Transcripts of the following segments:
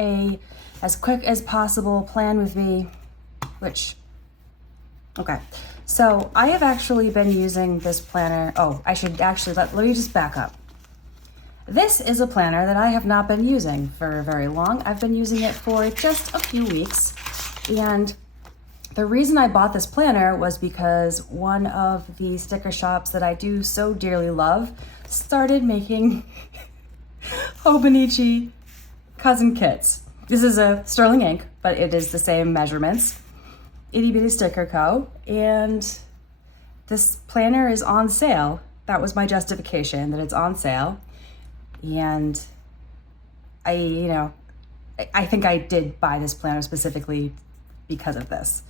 a as quick as possible plan with me, which, okay. So I have actually been using this planner. Oh, I should actually, let me just back up. This is a planner that I have not been using for very long. I've been using it for just a few weeks. And the reason I bought this planner was because one of the sticker shops that I do so dearly love started making Hobonichi cousin kits. This is a sterling ink, but it is the same measurements. IttyBittyStickerCo, and this planner is on sale. That was my justification, that it's on sale. And I think I did buy this planner specifically because of this,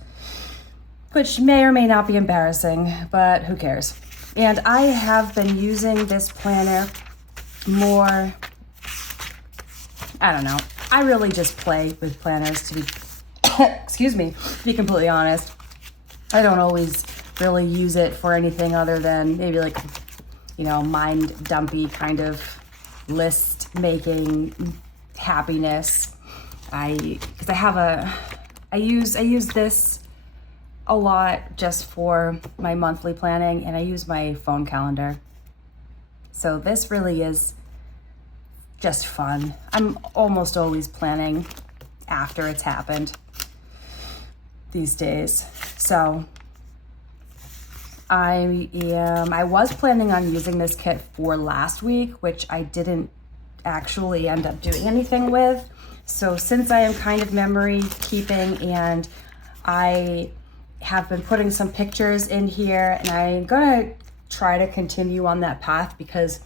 which may or may not be embarrassing, but who cares? And I have been using this planner more, I don't know. I really just play with planners, to be, excuse me, to be completely honest. I don't always really use it for anything other than maybe like, mind dumpy kind of list making happiness. I use this a lot just for my monthly planning, and I use my phone calendar. So this really is just fun. I'm almost always planning after it's happened these days. So I was planning on using this kit for last week, which I didn't actually end up doing anything with. So since I am kind of memory keeping, and I have been putting some pictures in here, and I'm gonna try to continue on that path, because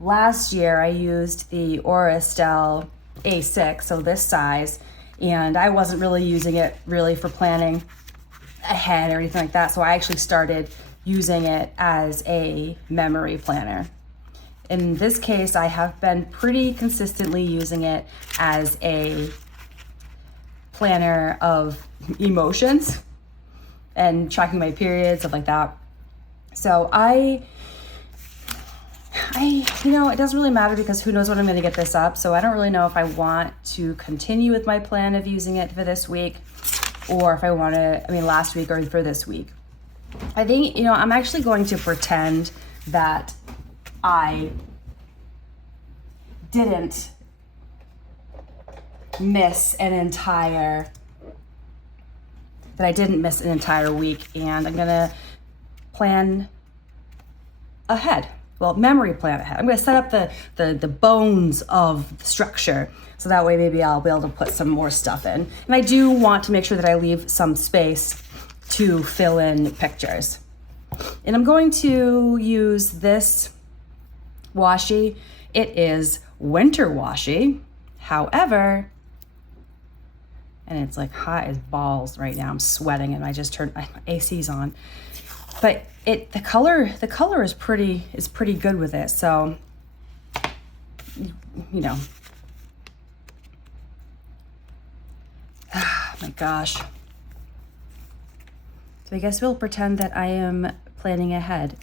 last year I used the Aurastel A6, so this size, and I wasn't really using it really for planning ahead or anything like that. So I actually started using it as a memory planner. In this case, I have been pretty consistently using it as a planner of emotions and tracking my periods, stuff like that. So it doesn't really matter, because who knows when I'm going to get this up. So I don't really know if I want to continue with my plan of using it for this week, or if I want to, last week or for this week. I think, I'm actually going to pretend that I didn't miss an entire week, and I'm gonna plan ahead. Well, memory plan ahead. I'm gonna set up the bones of the structure, so that way maybe I'll be able to put some more stuff in. And I do want to make sure that I leave some space to fill in pictures. And I'm going to use this washi. It is winter washi. However, and it's like hot as balls right now. I'm sweating, and I just turned my AC's on. But the color is pretty good with it. So, my gosh. So I guess we'll pretend that I am planning ahead.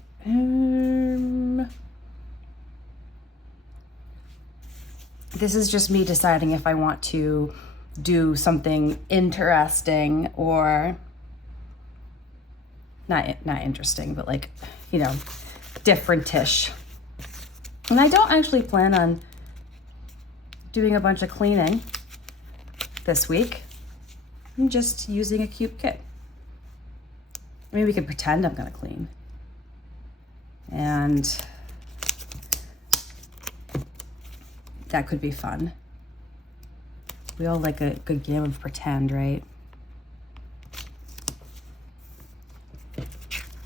This is just me deciding if I want to do something interesting or not interesting, but like, different-ish. And I don't actually plan on doing a bunch of cleaning this week. I'm just using a cute kit. Maybe we could pretend I'm gonna clean. And that could be fun. We all like a good game of pretend, right?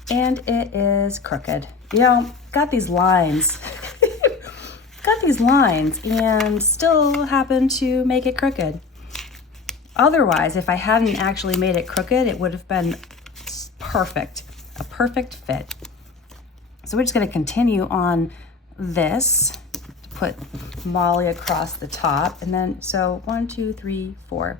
And it is crooked. Got these lines. Got these lines and still happen to make it crooked. Otherwise, if I hadn't actually made it crooked, it would have been perfect, a perfect fit. So we're just gonna continue on this, put Molly across the top, and then, so 1, 2, 3, 4.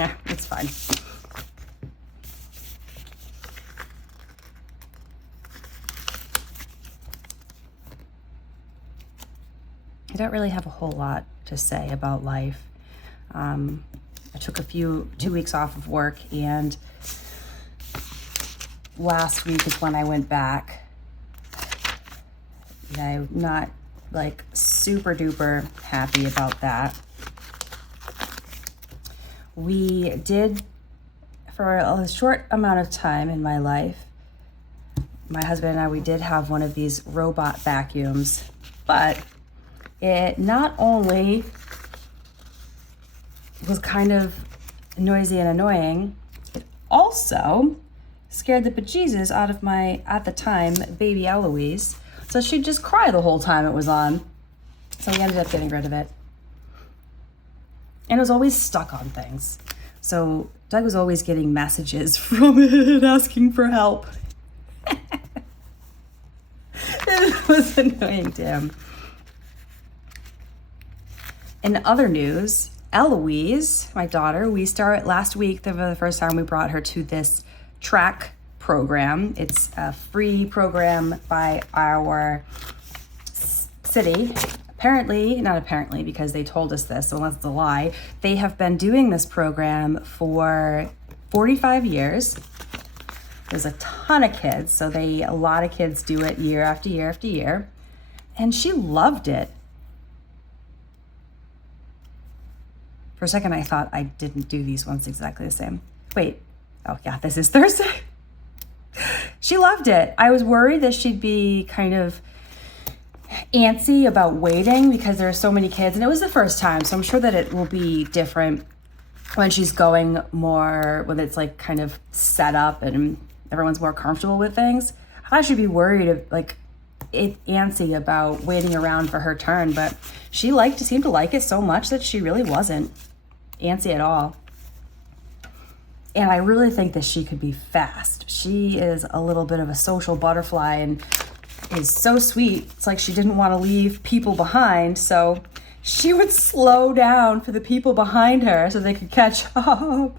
Yeah, it's fine. I don't really have a whole lot to say about life. I took 2 weeks off of work, and last week is when I went back. I'm not like super duper happy about that. We did, for a short amount of time in my life, my husband and I, we did have one of these robot vacuums, but it not only was kind of noisy and annoying, it also scared the bejesus out of my, at the time, baby Eloise. So she'd just cry the whole time it was on. So we ended up getting rid of it. And it was always stuck on things. So Doug was always getting messages from it and asking for help. It was annoying to him. In other news, Eloise, my daughter, last week, for the first time we brought her to this track program. It's a free program by our city. Not apparently, because they told us this, so that's a lie. They have been doing this program for 45 years. There's a ton of kids, so a lot of kids do it year after year after year. And she loved it. For a second, I thought I didn't do these ones exactly the same. Wait, oh yeah, this is Thursday. She loved it. I was worried that she'd be kind of antsy about waiting because there are so many kids, and it was the first time, so I'm sure that it will be different when she's going more, when it's like kind of set up and everyone's more comfortable with things. I thought she'd be worried, antsy about waiting around for her turn, but she seemed to like it so much that she really wasn't antsy at all. And I really think that she could be fast. She is a little bit of a social butterfly and is so sweet. It's like she didn't want to leave people behind, so she would slow down for the people behind her so they could catch up,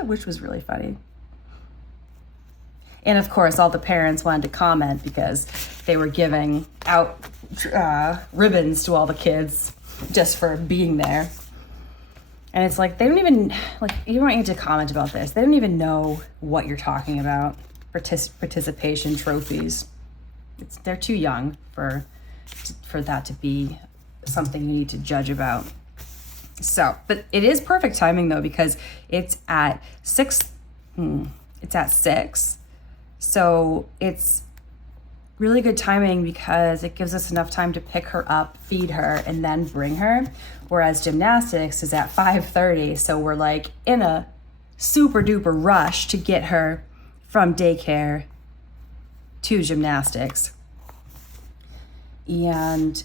which was really funny. And of course, all the parents wanted to comment because they were giving out ribbons to all the kids just for being there. And it's like, they don't even, you don't need to comment about this. They don't even know what you're talking about. Participation trophies. They're too young for that to be something you need to judge about. So, but it is perfect timing though, because it's at 6. It's at 6. So it's really good timing because it gives us enough time to pick her up, feed her, and then bring her. Whereas gymnastics is at 5:30. So we're like in a super duper rush to get her from daycare to gymnastics. And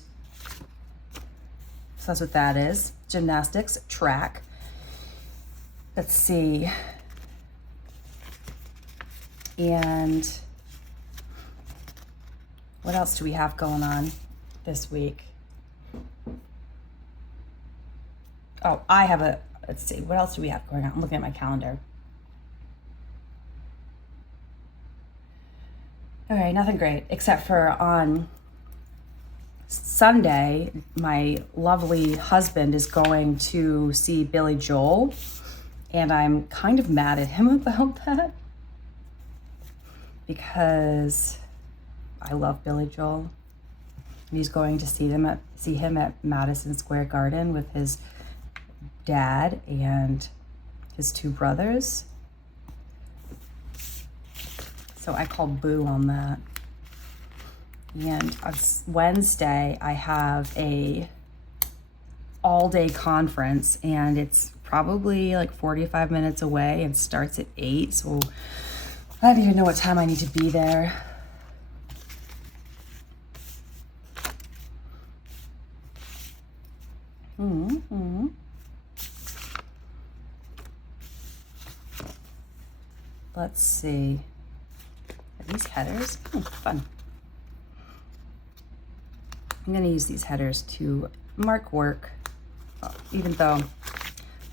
so that's what that is. Gymnastics, track. Let's see. And what else do we have going on this week? Oh, let's see, what else do we have going on? I'm looking at my calendar. All right, nothing great, except for on Sunday, my lovely husband is going to see Billy Joel, and I'm kind of mad at him about that because I love Billy Joel. And he's going to see him at Madison Square Garden with his dad and his 2 brothers. So I called boo on that. And on Wednesday, I have a all-day conference, and it's probably like 45 minutes away and starts at 8. So I don't even know what time I need to be there. Mm-hmm. Let's see. Are these headers? Fun. I'm going to use these headers to mark work, even though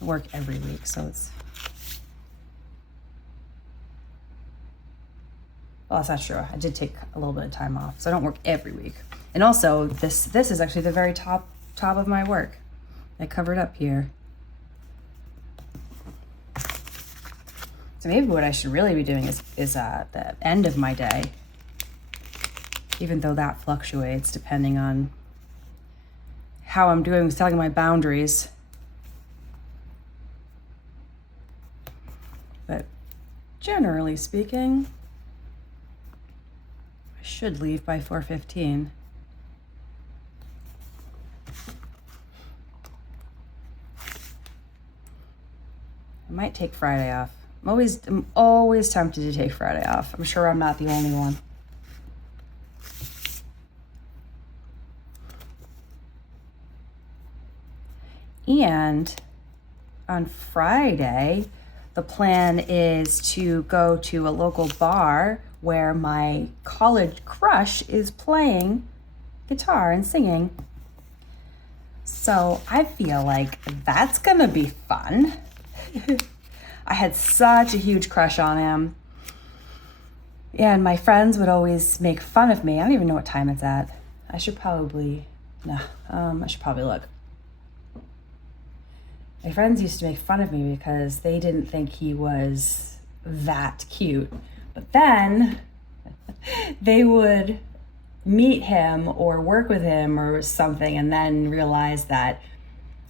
I work every week, so it's Well, that's not true. I did take a little bit of time off, so I don't work every week. And also, this is actually the very top of my work. I covered up here. So maybe what I should really be doing is the end of my day, even though that fluctuates depending on how I'm doing with setting my boundaries. But generally speaking, I should leave by 4:15. I might take Friday off. I'm always tempted to take Friday off. I'm sure I'm not the only one. And on Friday, the plan is to go to a local bar where my college crush is playing guitar and singing. So I feel like that's gonna be fun. I had such a huge crush on him. And my friends would always make fun of me. I don't even know what time it's at. I should probably look. My friends used to make fun of me because they didn't think he was that cute. But then they would meet him or work with him or something and then realize that,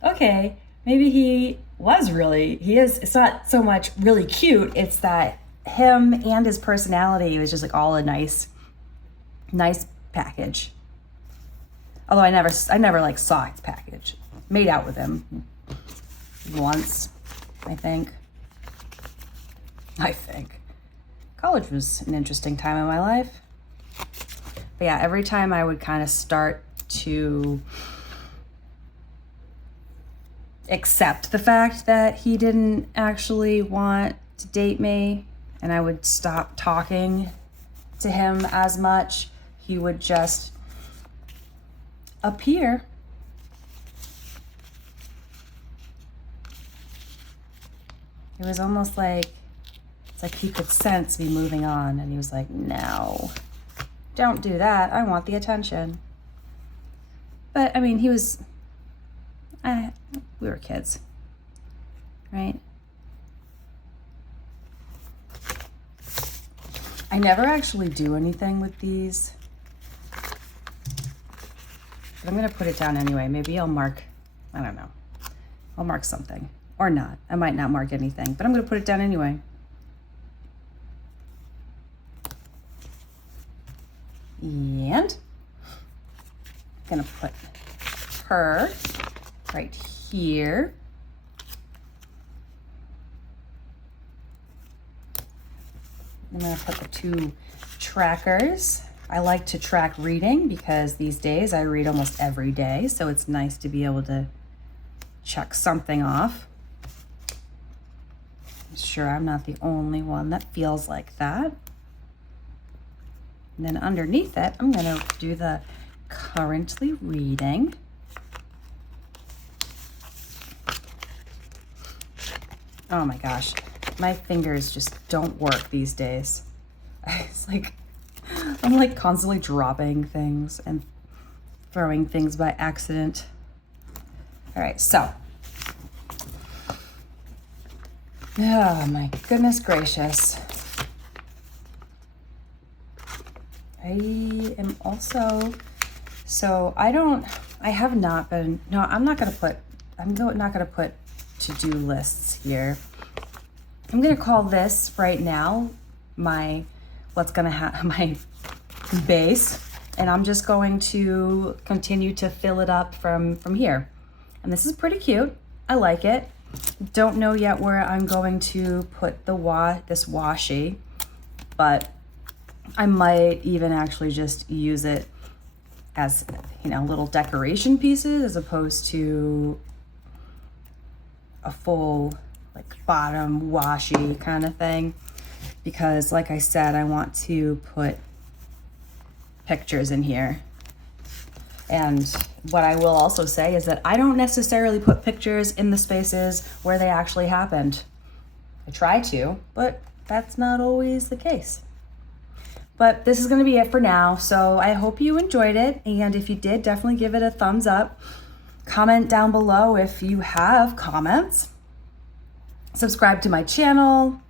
okay, maybe he is, it's not so much really cute, it's that him and his personality was just like all a nice package. Although I never like saw his package. Made out with him once, I think. College was an interesting time in my life. But yeah, every time I would kind of start to accept the fact that he didn't actually want to date me, and I would stop talking to him as much, he would just appear. It was almost like, it's like he could sense me moving on, and he was like, no, don't do that. I want the attention. But I mean, we were kids, right? I never actually do anything with these, but I'm gonna put it down anyway. Maybe I'll mark, I don't know. I'll mark something or not. I might not mark anything, but I'm gonna put it down anyway. And I'm gonna put her right here. I'm gonna put the two trackers. I like to track reading because these days I read almost every day, so it's nice to be able to check something off. I'm sure I'm not the only one that feels like that. And then underneath it, I'm gonna do the currently reading. Oh my gosh, my fingers just don't work these days. It's like, I'm like constantly dropping things and throwing things by accident. All right, so. Oh my goodness gracious. I am also, so I'm not gonna put to-do lists here. I'm gonna call this right now my base, and I'm just going to continue to fill it up from here. And this is pretty cute. I like it. Don't know yet where I'm going to put this washi, but I might even actually just use it as, little decoration pieces as opposed to a full bottom washi kind of thing, because like I said, I want to put pictures in here. And what I will also say is that I don't necessarily put pictures in the spaces where they actually happened. I try to, but that's not always the case. But this is going to be it for now. So I hope you enjoyed it. And if you did, definitely give it a thumbs up. Comment down below if you have comments. Subscribe to my channel.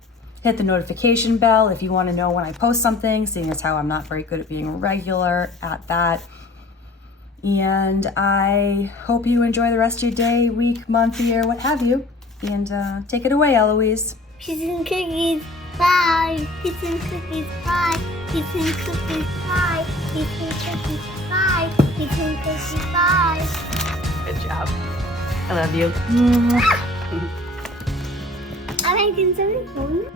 Hit the notification bell if you want to know when I post something, seeing as how I'm not very good at being regular at that. And I hope you enjoy the rest of your day, week, month, year, what have you. And take it away, Eloise. Peace and cookies. Bye. Peace and cookies. Bye. Peace and cookies. Bye. Peace and cookies. Bye. Peace and cookies. Bye. Good job. I love you. I'm making something for you.